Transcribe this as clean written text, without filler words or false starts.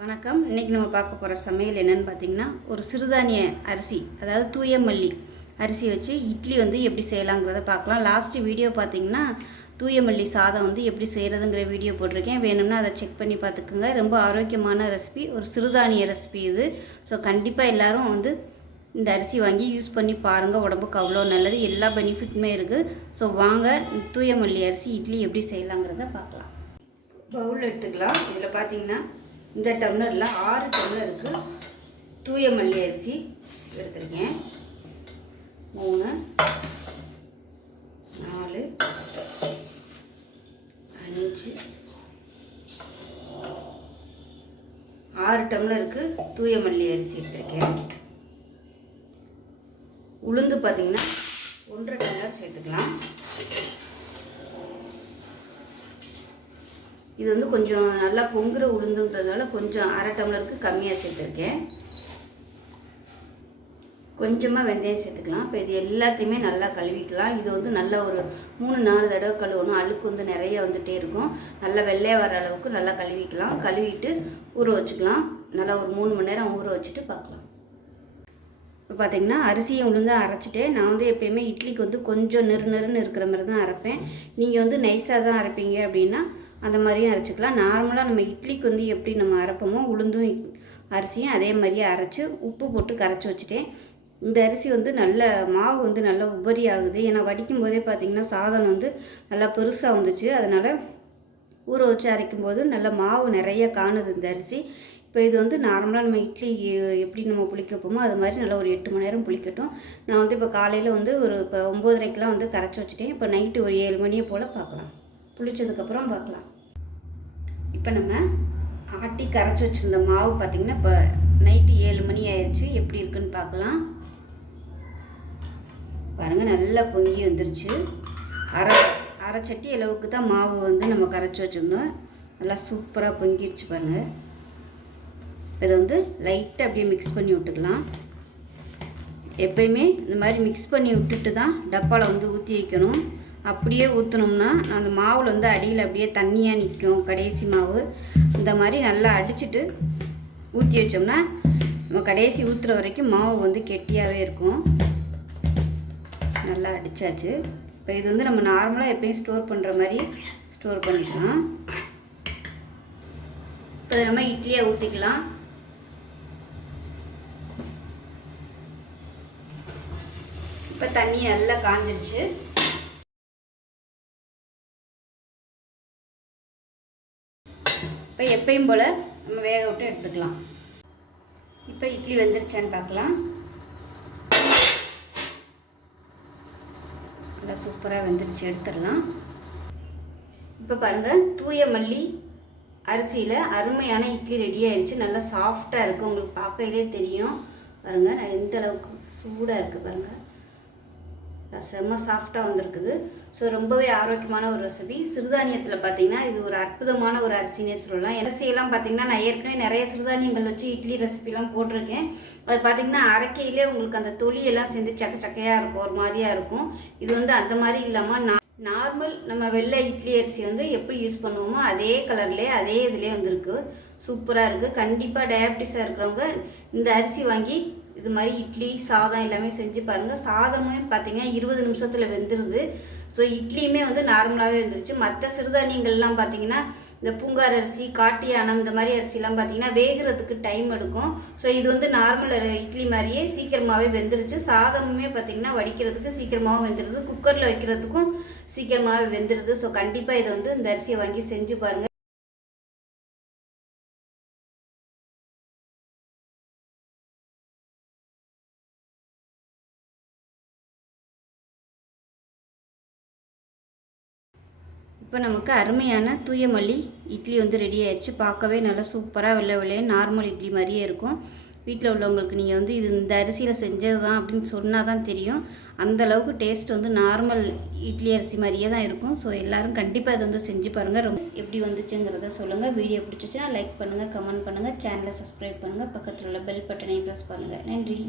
வணக்கம். இன்றைக்கி நம்ம பார்க்க போகிற சமையல் என்னென்னு பார்த்திங்கன்னா, ஒரு சிறுதானிய அரிசி, அதாவது தூயமல்லி அரிசி வச்சு இட்லி எப்படி செய்யலாங்கிறத பார்க்கலாம். லாஸ்ட்டு வீடியோ பார்த்திங்கன்னா தூயமல்லி சாதம் எப்படி செய்கிறதுங்கிற வீடியோ போட்டிருக்கேன். வேணும்னா அதை செக் பண்ணி பார்த்துக்குங்க. ரொம்ப ஆரோக்கியமான ரெசிபி, ஒரு சிறுதானிய ரெசிபி இது. ஸோ கண்டிப்பாக எல்லோரும் இந்த அரிசி வாங்கி யூஸ் பண்ணி பாருங்கள். உடம்புக்கு அவ்வளோ நல்லது, எல்லா பெனிஃபிட்டுமே இருக்குது. ஸோ வாங்க தூயமல்லி அரிசி இட்லி எப்படி செய்யலாங்கிறத பார்க்கலாம். பவுல் எடுத்துக்கலாம். இதில் பார்த்திங்கன்னா இந்த டம்ளரில் 6 டம்ளருக்கு தூயமல்லி அரிசி எடுத்துருக்கேன். 3 4 5 6 டம்ளருக்கு தூயமல்லி அரிசி எடுத்துருக்கேன். உளுந்து பார்த்திங்கன்னா 1.5 டம்ளர் சேர்த்துக்கலாம். இது கொஞ்சம் நல்லா பொங்குற உளுந்துங்கிறதுனால கொஞ்சம் 1/2 டம்ளருக்கு கம்மியாக சேர்த்துருக்கேன். கொஞ்சமாக வெந்தயம் சேர்த்துக்கலாம். இப்போ இது எல்லாத்தையுமே நல்லா கழுவிக்கலாம். இது நல்லா ஒரு 3-4 தடவை கழுவணும். அழுக்கு நிறைய வந்துகிட்டே இருக்கும். நல்லா வெள்ளையாக வர அளவுக்கு நல்லா கழுவிக்கலாம். கழுவிட்டு ஊற வச்சுக்கலாம். நல்லா ஒரு 3 மணி நேரம் ஊற வச்சுட்டு பார்க்கலாம். இப்போ பார்த்திங்கன்னா அரிசியை உளுந்தாக அரைச்சிட்டேன். நான் எப்போயுமே இட்லிக்கு கொஞ்சம் நெருன்னு இருக்கிற மாதிரி தான் அரைப்பேன். நீங்கள் நைஸாக தான் அரைப்பீங்க அப்படின்னா அந்த மாதிரியும் அரைச்சிக்கலாம். நார்மலாக நம்ம இட்லிக்கு எப்படி நம்ம அரைப்போமோ உளுந்தும் அரிசியும் அதே மாதிரியே அரைச்சி உப்பு போட்டு கரைச்சி வச்சுட்டேன். இந்த அரிசி நல்ல மாவு நல்லா உபரி ஆகுது. ஏன்னா வடிக்கும் போதே பார்த்திங்கன்னா சாதம் நல்லா பெருசாக வந்துச்சு. அதனால் ஊற வச்சு அரைக்கும்போது நல்ல மாவு நிறைய காணுது இந்த அரிசி. இப்போ இது நார்மலாக நம்ம இட்லி எப்படி நம்ம புளிக்க வைப்போமோ அது மாதிரி நல்லா ஒரு 8 மணி நேரம் புளிக்கட்டும். நான் இப்போ காலையில் ஒரு இப்போ 9:30க்கெலாம் கரைச்சி வச்சுட்டேன். இப்போ நைட்டு ஒரு 7 மணியை போல் பார்க்கலாம். புளிச்சதுக்கப்புறம் பார்க்கலாம். இப்போ நம்ம ஆட்டி கரைச்சி வச்சுருந்த மாவு பார்த்திங்கன்னா இப்போ நைட்டு 7 மணி ஆயிடுச்சு. எப்படி இருக்குன்னு பார்க்கலாம். பாருங்கள், நல்லா பொங்கி வந்துருச்சு. அரை சட்டி அளவுக்கு தான் மாவு நம்ம கரைச்சி வச்சுருந்தோம். நல்லா சூப்பராக பொங்கிடுச்சு பாருங்கள். இதை லைட்டாக அப்படியே மிக்ஸ் பண்ணி விட்டுக்கலாம். எப்பயுமே இந்த மாதிரி மிக்ஸ் பண்ணி விட்டுட்டு தான் டப்பாவில் ஊற்றி வைக்கணும். அப்படியே ஊற்றினோம்னா அந்த மாவில் அடியில் அப்படியே தண்ணியாக நிற்கும். கடைசி மாவு இந்த மாதிரி நல்லா அடிச்சுட்டு ஊற்றி வச்சோம்னா நம்ம கடைசி ஊற்றுற வரைக்கும் மாவு கெட்டியாகவே இருக்கும். நல்லா அடித்தாச்சு. இப்போ இது நம்ம நார்மலாக எப்பயும் ஸ்டோர் பண்ணுற மாதிரி ஸ்டோர் பண்ணிக்கலாம். இப்போ நம்ம இட்லியை ஊற்றிக்கலாம். இப்போ தண்ணி நல்லா காஞ்சிடுச்சு. இப்போ எப்பயும் போல் நம்ம வேக விட்டு எடுத்துக்கலாம். இப்போ இட்லி வெந்துருச்சான்னு பார்க்கலாம். நல்லா சூப்பராக வெந்துருச்சு, எடுத்துடலாம். இப்போ பாருங்கள், தூயமல்லி அரிசியில் அருமையான இட்லி ரெடி ஆயிடுச்சு. நல்லா சாஃப்டாக இருக்குது. உங்களுக்கு பார்க்கையிலே தெரியும் பாருங்கள். நான் எந்த அளவுக்கு சூடாக இருக்குது பாருங்கள். செம்ம சாஃப்டாக வந்திருக்குது. ஸோ ரொம்பவே ஆரோக்கியமான ஒரு ரெசிபி. சிறுதானியத்தில் பார்த்திங்கன்னா இது ஒரு அற்புதமான ஒரு அரிசினே சொல்லலாம். அரிசியெல்லாம் பார்த்திங்கன்னா நான் ஏற்கனவே நிறைய சிறுதானியங்கள் வச்சு இட்லி ரெசிபிலாம் போட்டிருக்கேன். அது பார்த்திங்கன்னா அரைக்கையிலே உங்களுக்கு அந்த தொலியெல்லாம் சேர்ந்து சக்கையாக இருக்கும், ஒரு மாதிரியாக இருக்கும். இது அந்த மாதிரி இல்லாமல் நார்மல் நம்ம வெள்ளை இட்லி அரிசி எப்படி யூஸ் பண்ணுவோமோ அதே கலர்லேயே அதே இதுலேயே வந்துருக்கு. சூப்பராக இருக்குது. கண்டிப்பாக டயபிட்டிஸாக இருக்கிறவங்க இந்த அரிசி வாங்கி இது மாதிரி இட்லி சாதம் எல்லாமே செஞ்சு பாருங்கள். சாதமே பார்த்திங்கன்னா 20 நிமிஷத்தில் வெந்துடுது. ஸோ இட்லியுமே நார்மலாகவே வந்துருச்சு. மற்ற சிறுதானியங்கள்லாம் பார்த்திங்கன்னா இந்த பூங்கார் அரிசி, காட்டியானம் இந்த மாதிரி அரிசிலாம் பார்த்திங்கன்னா வேகிறதுக்கு டைம் எடுக்கும். ஸோ இது நார்மல் இட்லி மாதிரியே சீக்கிரமாகவே வெந்துருச்சு. சாதமுமே பார்த்திங்கன்னா வடிக்கிறதுக்கு சீக்கிரமாகவும் வெந்துடுது, குக்கரில் வைக்கிறதுக்கும் சீக்கிரமாகவே வெந்துடுது. ஸோ கண்டிப்பாக இதை இந்த அரிசியை வாங்கி செஞ்சு பாருங்கள். இப்போ நமக்கு அருமையான தூயமல்லி இட்லி ரெடி ஆயிடுச்சு. பார்க்கவே நல்லா சூப்பராக வெள்ளை நார்மல் இட்லி மாதிரியே இருக்கும். வீட்டில் உள்ளவங்களுக்கு நீங்கள் இது இந்த அரிசியில் செஞ்சது தான் அப்படின்னு சொன்னால் தான் தெரியும். அந்தளவுக்கு டேஸ்ட் நார்மல் இட்லி அரிசி மாதிரியே தான் இருக்கும். ஸோ எல்லோரும் கண்டிப்பாக இதை செஞ்சு பாருங்கள். ரொம்ப எப்படி வந்துச்சுங்கிறத சொல்லுங்கள். வீடியோ பிடிச்சிச்சுன்னா லைக் பண்ணுங்கள், கமெண்ட் பண்ணுங்கள், சேனலை சப்ஸ்கிரைப் பண்ணுங்கள், பக்கத்தில் உள்ள பெல் பட்டனையும் ப்ரெஸ் பண்ணுங்கள். நன்றி.